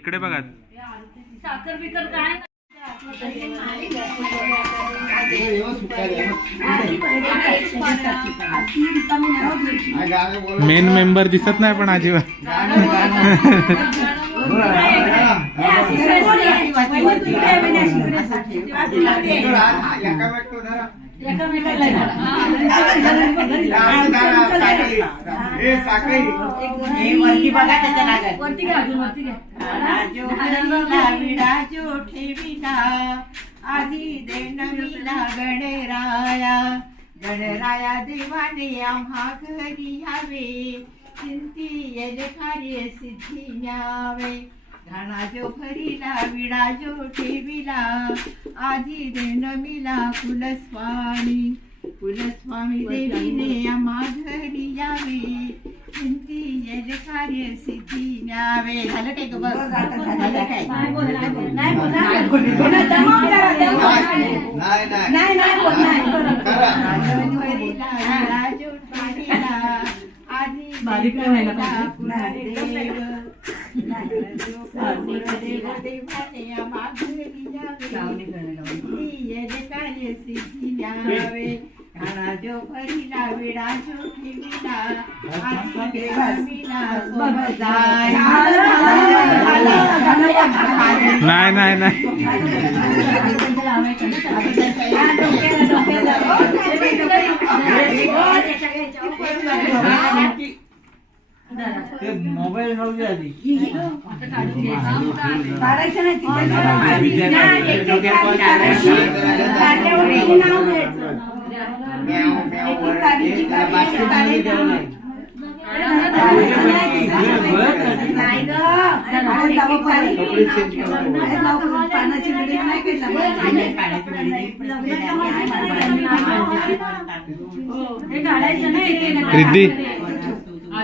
इकडे बघा. साखर बिकर काय मेन मेंबर दिसत नाही पण अजिबात. वरती बघा त्याच्या नागात वरती घ्या अजून वरती घ्या राजो हरीला विडाजो ठेविला आधी देणविला गणराया गणराया देवाने आम्हा घरी यावे चिंती यज कार्य सिद्धी न्यावे घाणाजो भरीला विडाजो ठेविला आधी देणविला कुलस्वामी कुलस्वामी देवीने आम्हा घरी यावे चिंती यज कार्य सिद्धी न्यावे झालं काय गं बघ झालं काय नाही बोल नाही बोल नाही बोल जाय. नाही नाही नाही मोबाईल राहू दे आधी काढायचं नाही तिथे. नाही, एक एक काढायची. काढायची. नाही नाही हे काढायचं नाही ते. रिद्धी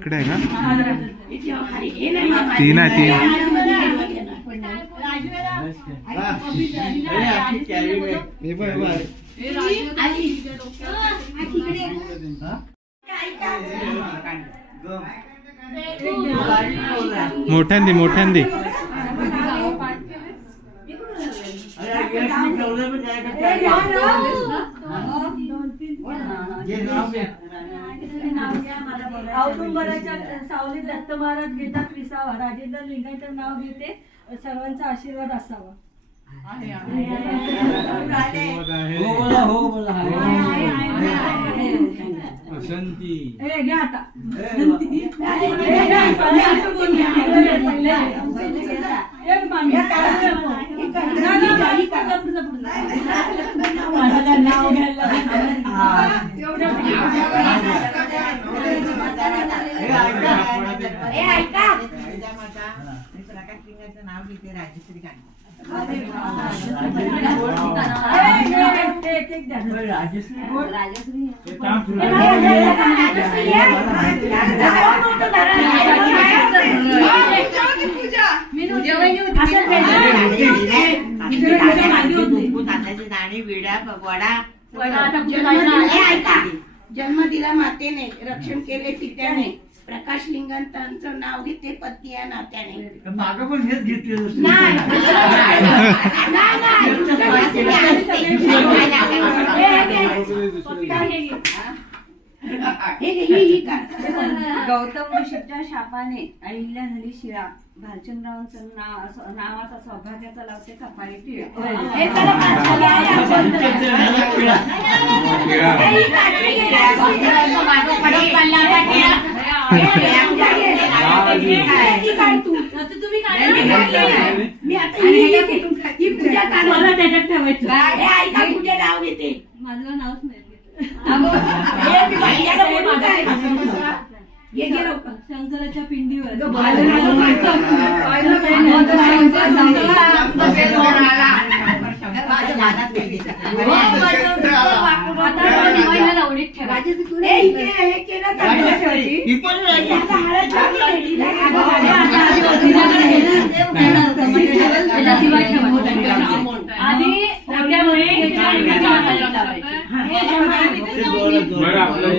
इकडे आहे का तीन आहे तीन. मोठ्यांदी मोठ्यांदी. औदुंबराच्या सावलीत दत्त महाराज घेतात विसावा राजेंद्र लिंगायचं नाव घेते सर्वांचा आशीर्वाद असावा हो बोला हो बोला वसंती हे घ्या आता एक मामी. नाव नाव घेते राजश्री गांधी राजश्री हे तांदळाची दाणे विडा वडा हे जन्म दिला मातेने रक्षण केले पित्याने. प्रकाश लिंगांतांचं नाव घेते पत्नी या नात्याने मागं पण हेच घेतलेलं असतं. नाही. हे घे, ही ही काढ. गौतम ऋषीच्या शापाने अहिल्या झाली शिळा भालचंद्रावांचं नाव नावाचा सौभाग्याचा लावते कपाळी टिळा हे त्याला आहे आपण. हे ही. ही काढ ही- ही ही. मला त्याच्यात ठेवायचं नाव घेते माझं नावच नाही. शंकराच्या पिंडीवर ए, इथे आपलं